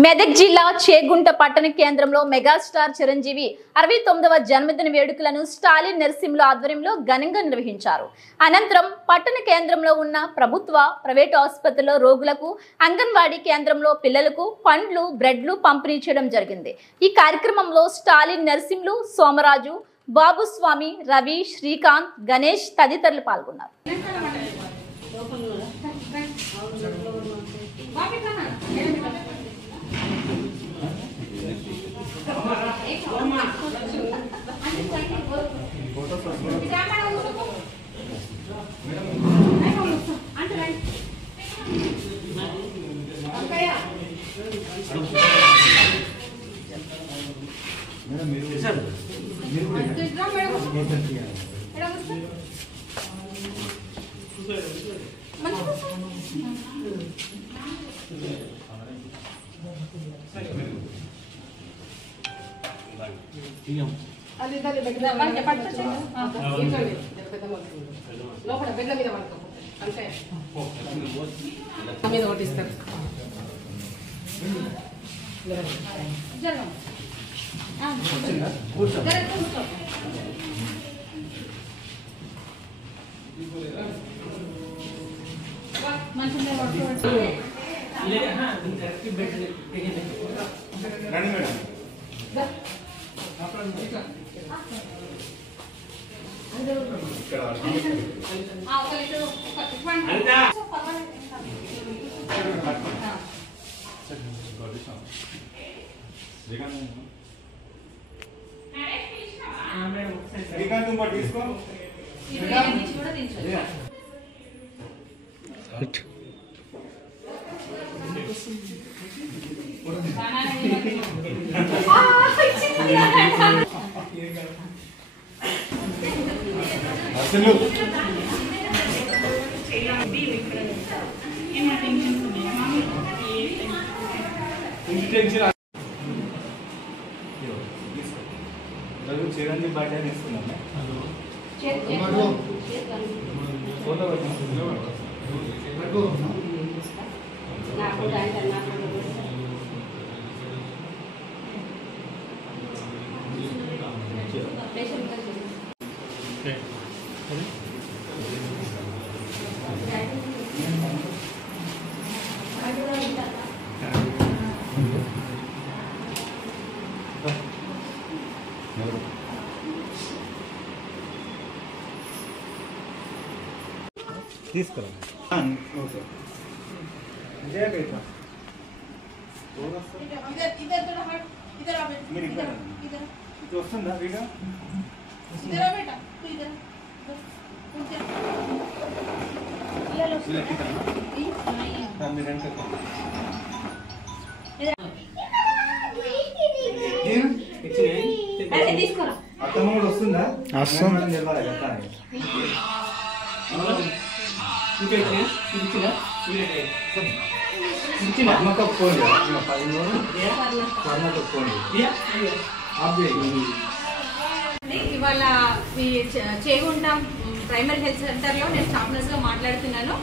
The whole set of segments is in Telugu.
మెదక్ జిల్లా చేగుంట పట్టణ కేంద్రంలో మెగాస్టార్ చిరంజీవి 69వ జన్మదిన వేడుకలను స్టాలిన్ నర్సింహుల ఆధ్వర్యంలో ఘనంగా నిర్వహించారు. అనంతరం పట్టణ కేంద్రంలో ఉన్న ప్రభుత్వ, ప్రైవేటు ఆసుపత్రుల్లో రోగులకు, అంగన్వాడీ కేంద్రంలో పిల్లలకు పండ్లు, బ్రెడ్లు పంపిణీ చేయడం జరిగింది. ఈ కార్యక్రమంలో స్టాలిన్ నర్సింహులు, సోమరాజు, బాబుస్వామి, రవి, శ్రీకాంత్, గణేష్ తదితరులు పాల్గొన్నారు. చిరంజీవి బర్త్డే తీసుకురా వస్తుందా వీడియో అత్తమ్మ కూడా వస్తుందా? ఇవాళ చేగుంట ప్రైమరీ హెల్త్ సెంటర్ లో నేను స్టాఫ్ నర్స్ గా మాట్లాడుతున్నాను.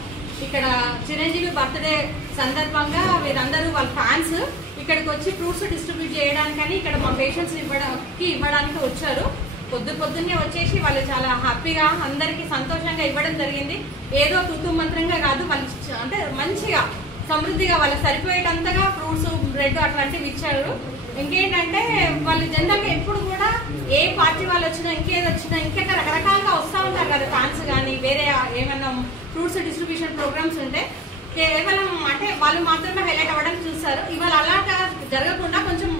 ఇక్కడ చిరంజీవి బర్త్డే సందర్భంగా వీరందరూ వాళ్ళ ఫ్యాన్స్ ఇక్కడికి వచ్చి ఫ్రూట్స్ డిస్ట్రిబ్యూట్ చేయడానికని ఇక్కడ మా పేషెంట్స్ ఇవ్వడానికి వచ్చారు. పొద్దున్నే వచ్చేసి వాళ్ళు చాలా హ్యాపీగా అందరికి సంతోషంగా ఇవ్వడం జరిగింది. ఏదో తూతు మంత్రంగా కాదు, వాళ్ళు అంటే మంచిగా సమృద్ధిగా వాళ్ళకి సరిపోయేటంతగా ఫ్రూట్స్, బ్రెడ్ అట్లాంటివి ఇచ్చారు. ఇంకేంటంటే వాళ్ళు జనరల్గా ఎప్పుడు కూడా ఏ పార్టీ వాళ్ళు వచ్చినా, ఇంకేది వచ్చినా, ఇంకా రకరకాలుగా వస్తూ ఉంటారు కదా ఫ్యాన్స్ కానీ వేరే ఏమైనా ఫ్రూట్స్ డిస్ట్రిబ్యూషన్ ప్రోగ్రామ్స్ ఉంటే కేవలం అంటే వాళ్ళు మాత్రమే హైలైట్ అవ్వడానికి చూస్తారు. ఇవాళ అలాగా జరగకుండా కొంచెం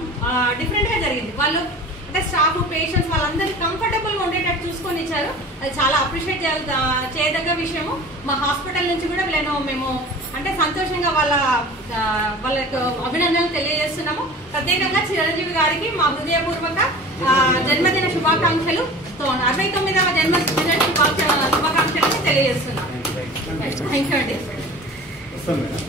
డిఫరెంట్గా జరిగింది. వాళ్ళు అంటే స్టాఫ్, పేషెంట్స్ వాళ్ళందరికీ కంఫర్టబుల్గా ఉండేటట్టు చూసుకొని ఇచ్చారు. అది చాలా అప్రిషియేట్ చేయదగ్గ విషయము. మా హాస్పిటల్ నుంచి కూడా మేము అంటే సంతోషంగా వాళ్ళకు అభినందనలు తెలియజేస్తున్నాము. ప్రత్యేకంగా చిరంజీవి గారికి మా హృదయపూర్వక జన్మదిన శుభాకాంక్షలు, 69వ జన్మదిన శుభాకాంక్షలు తెలియజేస్తున్నాము. థ్యాంక్ యూ అండి.